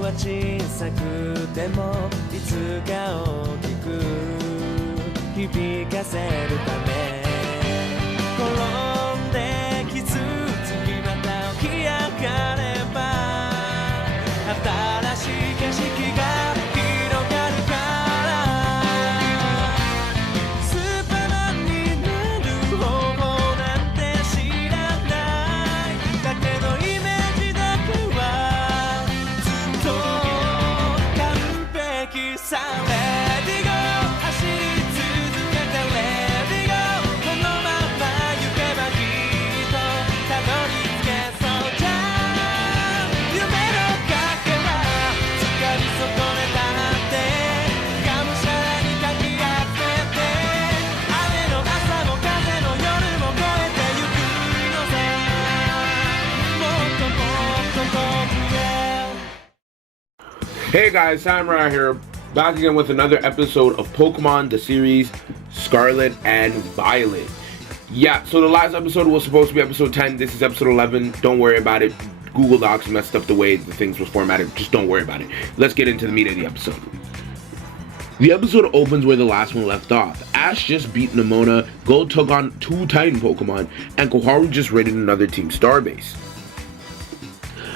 は小さくてもいつか大きく響かせるため転んで傷つきまた起き上がれば新しい景色が広がるからスーパーマンになる方法なんて知らないだけどイメージだけはずっと完璧さレディゴー走り続けてレディゴーこのまま行けばきっとたどり着けそうじゃん夢のかけら掴み損ねたってがむしゃらにかき集めて雨の朝も風の夜も越えてゆくのさもっともっと遠くへ Hey guys, Samurai here, back again with another episode of Pokemon, the series Scarlet and Violet. Yeah, so the last episode was supposed to be episode 10, this is episode 11, don't worry about it. Google Docs messed up the way the things was formatted, just don't worry about it. Let's get into the meat of the episode. The episode opens where the last one left off. Ash just beat Nemona, Goh took on 2 Titan Pokemon, and Koharu just raided another Team Starbase.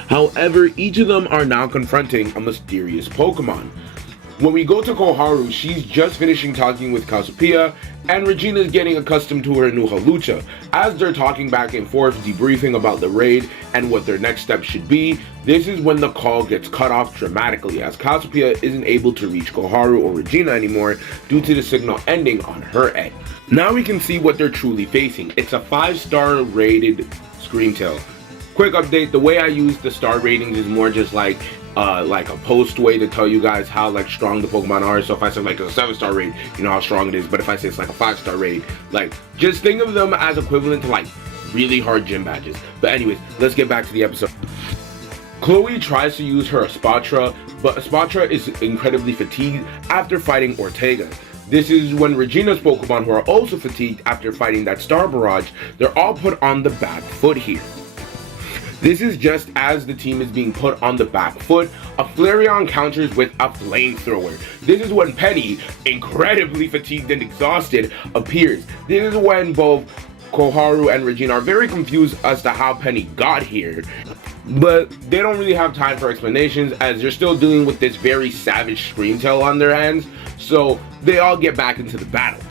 However, each of them are now confronting a mysterious Pokemon. When we go to Koharu, she's just finishing talking with Cassiopeia, and Regina's getting accustomed to her new Halucha. As they're talking back and forth, debriefing about the raid and what their next steps should be, this is when the call gets cut off dramatically as Cassiopeia isn't able to reach Koharu or Regina anymore due to the signal ending on her end. Now we can see what they're truly facing. It's a 5-star rated Screamtail. Quick update, the way I use the star ratings is more just like a post way to tell you guys how like strong the Pokemon are. So if I say like a 7-star rate, you know how strong it is, but if I say it's like a 5-star rate, like just think of them as equivalent to like really hard gym badges. But anyways, let's get back to the episode. Chloe tries to use her Espatra, but Espatra is incredibly fatigued after fighting Ortega. This is when Regina's Pokemon, who are also fatigued after fighting that Star Barrage, they're all put on the back foot here. This is just as the team is being put on the back foot, a Flareon counters with a flamethrower. This is when Penny, incredibly fatigued and exhausted, appears. This is when both Koharu and Regina are very confused as to how Penny got here. But they don't really have time for explanations as they're still dealing with this very savage Screamtail on their hands, so they all get back into the battle.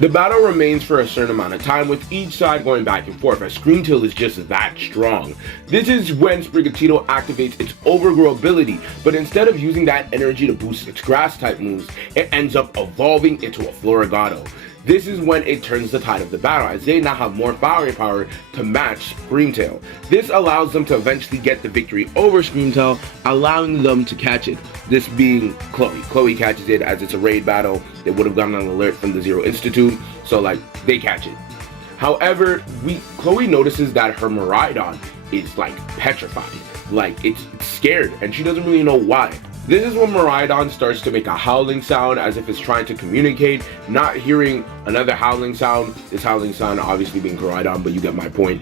The battle remains for a certain amount of time with each side going back and forth as Screamtail is just that strong. This is when Sprigatito activates its Overgrow ability, but instead of using that energy to boost its grass type moves, it ends up evolving into a Floragato. This is when it turns the tide of the battle as they now have more firepower to match Screamtail. This allows them to eventually get the victory over Screamtail, allowing them to catch it. This being Chloe. Chloe catches it as it's a raid battle. They would have gotten an alert from the Zero Institute, so like they catch it. However, Chloe notices that her Miraidon is like petrified, like it's scared, and she doesn't really know why. This is when Miraidon starts to make a howling sound as if it's trying to communicate, not hearing another howling sound. This howling sound obviously being Miraidon, but you get my point.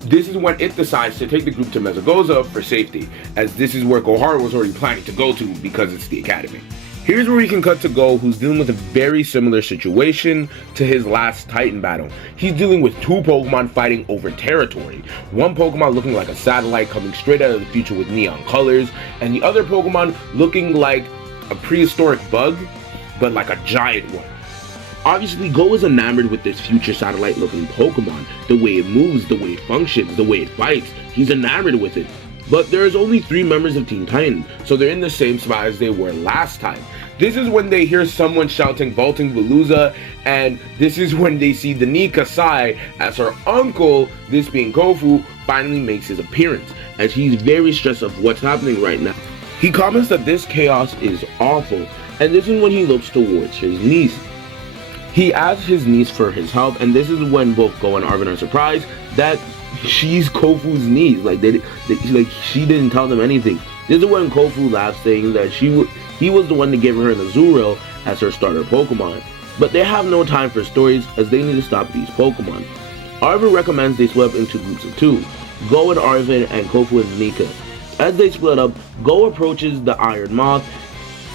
This is when it decides to take the group to Mesagoza for safety, as this is where Koharu was already planning to go to because it's the academy. Here's where we can cut to Goh, who's dealing with a very similar situation to his last Titan battle. He's dealing with 2 Pokemon fighting over territory. One Pokemon looking like a satellite coming straight out of the future with neon colors, and the other Pokemon looking like a prehistoric bug, but like a giant one. Obviously, Goh is enamored with this future satellite looking Pokemon. The way it moves, the way it functions, the way it fights, he's enamored with it. But there's only 3 members of Team Titan, so they're in the same spot as they were last time. This is when they hear someone shouting vaulting Veluza, and this is when they see Danica Sai as her uncle, this being Kofu, finally makes his appearance, as he's very stressed of what's happening right now. He comments that this chaos is awful, and this is when he looks towards his niece. He asks his niece for his help, and this is when both Goh and Arvin are surprised that she's Kofu's niece. Like she didn't tell them anything. This is when Kofu laughs, saying that he was the one to give her an Azurill as her starter Pokemon. But they have no time for stories as they need to stop these Pokemon. Arvin recommends they split up into groups of 2, Goh and Arvin and Kofu and Nika. As they split up, Goh approaches the Iron Moth,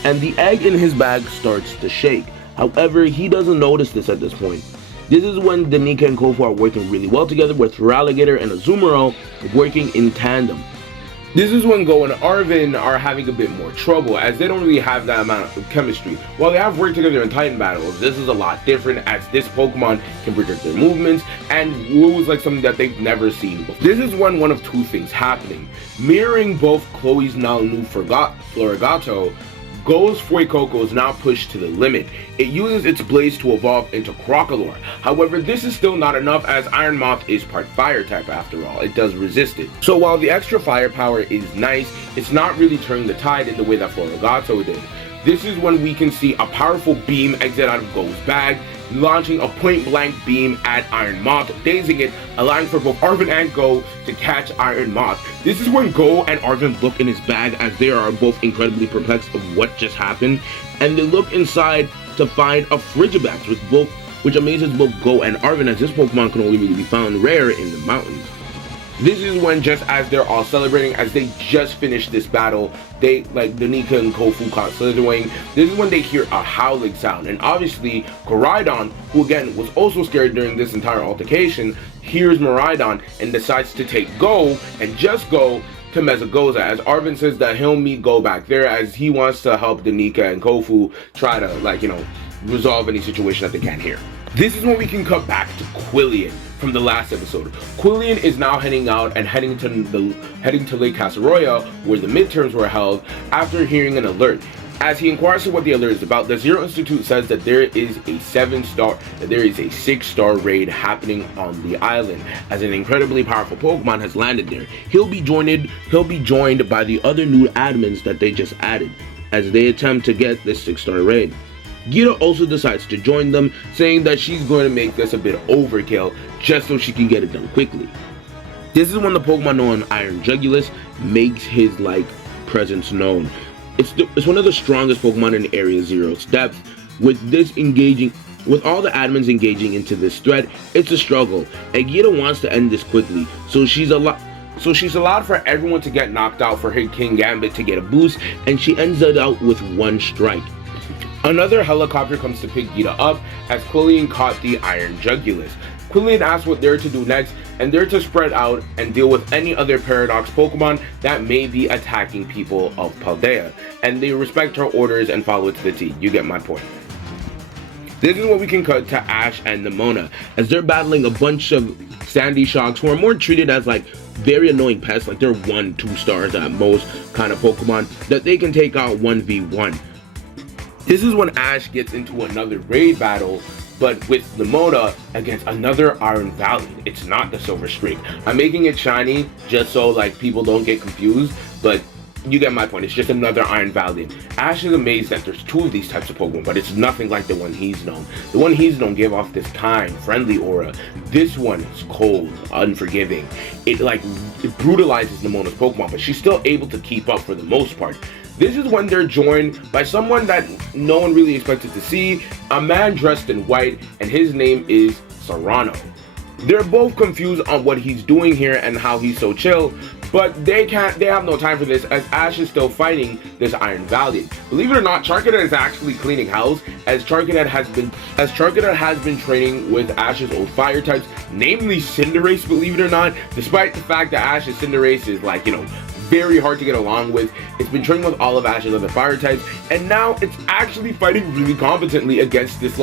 and the egg in his bag starts to shake. However, he doesn't notice this at this point. This is when Danica and Kofu are working really well together, with Feraligatr and Azumarill working in tandem. This is when Goh and Arven are having a bit more trouble, as they don't really have that amount of chemistry. While they have worked together in Titan battles, this is a lot different, as this Pokemon can predict their movements and moves like something that they've never seen before. This is when one of two things happening. Mirroring both Chloe's now new Florigato, Goh's Fuecoco is now pushed to the limit. It uses its blaze to evolve into Crocalor. However, this is still not enough, as Iron Moth is part fire type after all. It does resist it. So while the extra firepower is nice, it's not really turning the tide in the way that Florigato did. This is when we can see a powerful beam exit out of Goh's bag, launching a point-blank beam at Iron Moth, dazing it, allowing for both Arven and Goh to catch Iron Moth. This is when Goh and Arven look in his bag, as they are both incredibly perplexed of what just happened, and they look inside to find a Frigibax, which amazes both Goh and Arven, as this Pokemon can only really be found rare in the mountains. This is when, just as they're all celebrating, as they just finished this battle, they, like Danica and Kofu caught Slitherwing, this is when they hear a howling sound, and obviously Koraidon, who again was also scared during this entire altercation, hears Miraidon and decides to take Goh, and just go to Mesagoza, as Arven says that he'll meet Goh back there, as he wants to help Danica and Kofu try to, resolve any situation that they can here. This is when we can cut back to Quillian from the last episode. Quillian is now heading out and heading to Lake Casaroya, where the midterms were held, after hearing an alert. As he inquires what the alert is about, the Zero Institute says that there is a 6-star raid happening on the island, as an incredibly powerful Pokemon has landed there. He'll be joined by the other new admins that they just added, as they attempt to get this 6-star raid. Gita also decides to join them, saying that she's going to make this a bit overkill, just so she can get it done quickly. This is when the Pokemon known Iron Jugulus makes his presence known. It's one of the strongest Pokemon in Area Zero's depth. With all the admins engaging into this threat, it's a struggle, and Gita wants to end this quickly, so she's allowed for everyone to get knocked out for her King Gambit to get a boost, and she ends it out with one strike. Another helicopter comes to pick Gita up, as Quillian caught the Iron Jugulus. Quillian asks what they're to do next, and they're to spread out and deal with any other Paradox Pokemon that may be attacking people of Paldea, and they respect her orders and follow it to the T. You get my point. This is when we can cut to Ash and Nemona, as they're battling a bunch of Sandy Shocks, who are more treated as very annoying pests, they're 1-2 stars at most kind of Pokemon that they can take out 1v1. This is when Ash gets into another raid battle, but with Nemona against another Iron Valiant. It's not the Silver Streak. I'm making it shiny just so people don't get confused, but you get my point. It's just another Iron Valiant. Ash is amazed that there's 2 of these types of Pokemon, but it's nothing like the one he's known. The one he's known gave off this kind, friendly aura. This one is cold, unforgiving. It brutalizes Nemona's Pokemon, but she's still able to keep up for the most part. This is when they're joined by someone that no one really expected to see, a man dressed in white, and his name is Serrano. They're both confused on what he's doing here and how he's so chill, but they have no time for this, as Ash is still fighting this Iron Valiant. Believe it or not, Charcadet is actually cleaning house, as Charcadet has been training with Ash's old fire types, namely Cinderace, believe it or not, despite the fact that Ash's Cinderace is very hard to get along with. It's been training with all of Ash's other fire types, and now it's actually fighting really competently against this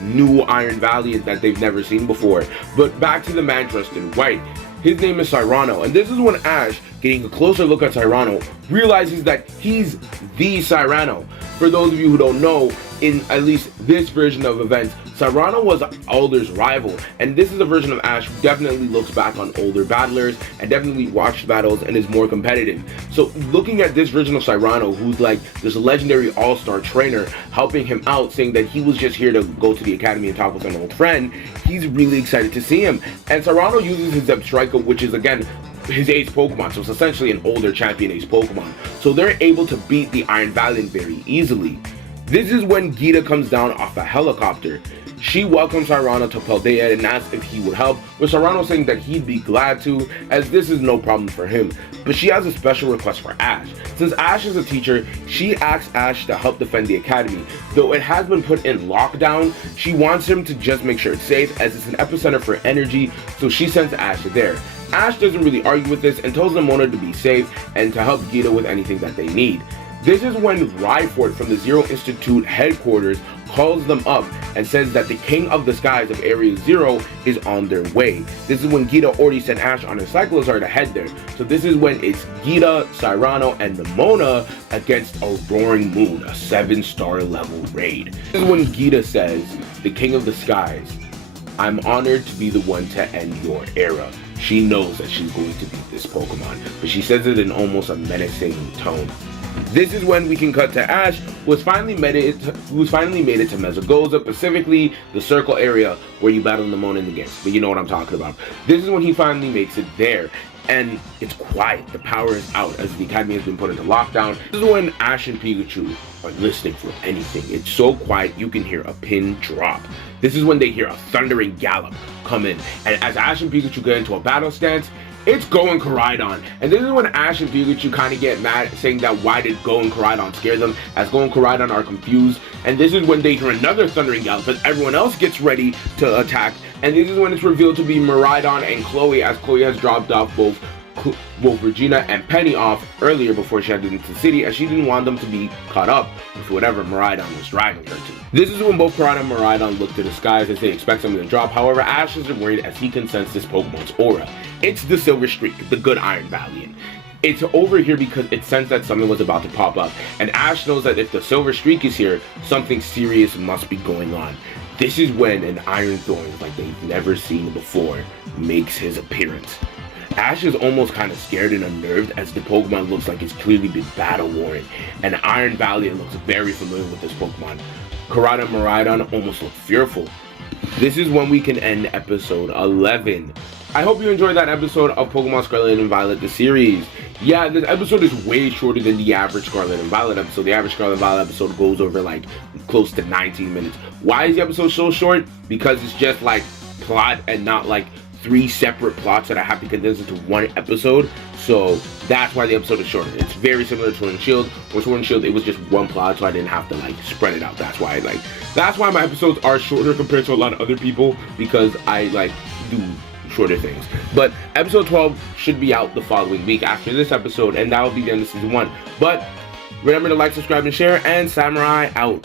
new Iron Valiant that they've never seen before. But back to the man dressed in white. His name is Cyrano, and this is when Ash, getting a closer look at Cyrano, realizes that he's the Cyrano. For those of you who don't know, in at least this version of events, Cyrano was Alder's rival, and this is a version of Ash who definitely looks back on older battlers and definitely watched battles and is more competitive. So looking at this version of Cyrano, who's this legendary all-star trainer, helping him out, saying that he was just here to go to the academy and talk with an old friend, he's really excited to see him. And Cyrano uses his Zebstrika, which is again his ace Pokemon, so it's essentially an older champion ace Pokemon. So they're able to beat the Iron Valiant very easily. This is when Gita comes down off a helicopter. She welcomes Sarano to Paldea and asks if he would help, with Sarano saying that he'd be glad to, as this is no problem for him. But she has a special request for Ash. Since Ash is a teacher, she asks Ash to help defend the academy. Though it has been put in lockdown, she wants him to just make sure it's safe, as it's an epicenter for energy, so she sends Ash there. Ash doesn't really argue with this and tells Nemona to be safe and to help Gita with anything that they need. This is when Ryford from the Zero Institute headquarters calls them up and says that the King of the Skies of Area Zero is on their way. This is when Gita already sent Ash on a Cyclozar to head there. So this is when it's Gita, Cyrano, and Nemona against a Roaring Moon, a 7-star level raid. This is when Gita says, the King of the Skies, I'm honored to be the one to end your era. She knows that she's going to beat this Pokemon, but she says it in almost a menacing tone. This is when we can cut to Ash, who's finally made it to Mesogoza, specifically the circle area where you battle Nemona in the game. But you know what I'm talking about. This is when he finally makes it there. And it's quiet, the power is out as the academy has been put into lockdown. This is when Ash and Pikachu are listening for anything. It's so quiet you can hear a pin drop. This is when they hear a thundering gallop come in. And as Ash and Pikachu get into a battle stance, it's Goh and Koraidon. And this is when Ash and Pikachu kind of get mad, saying that why did Goh and Koraidon scare them, as Goh and Koraidon are confused. And this is when they hear another thundering gallop as everyone else gets ready to attack. And this is when it's revealed to be Miraidon and Chloe, as Chloe has dropped off both Regina and Penny off earlier before she headed into the city, as she didn't want them to be caught up with whatever Miraidon was driving her to. This is when both Koraidon and Miraidon look to the skies as they expect something to drop. However, Ash isn't worried as he can sense this Pokemon's aura. It's the Silver Streak, the good Iron Valiant. It's over here because it sensed that something was about to pop up, and Ash knows that if the Silver Streak is here, something serious must be going on. This is when an Iron Thorn, like they've never seen before, makes his appearance. Ash is almost kind of scared and unnerved as the Pokemon looks like it's clearly been battle-worn, and Iron Valiant looks very familiar with this Pokemon. Koraidon and Miraidon almost look fearful. This is when we can end episode 11. I hope you enjoyed that episode of Pokemon Scarlet and Violet, the series. Yeah, this episode is way shorter than the average Scarlet and Violet episode. The average Scarlet and Violet episode goes over like close to 19 minutes. Why is the episode so short? Because it's just like plot and not like 3 separate plots that I have to condense into one episode. So that's why the episode is shorter. It's very similar to Sword and Shield. With Sword and Shield, it was just one plot, so I didn't have to like spread it out. That's why my episodes are shorter compared to a lot of other people, because I like do shorter things. But episode 12 should be out the following week after this episode, and that will be the end of season 1. But remember to like, subscribe, and share, and Samurai out.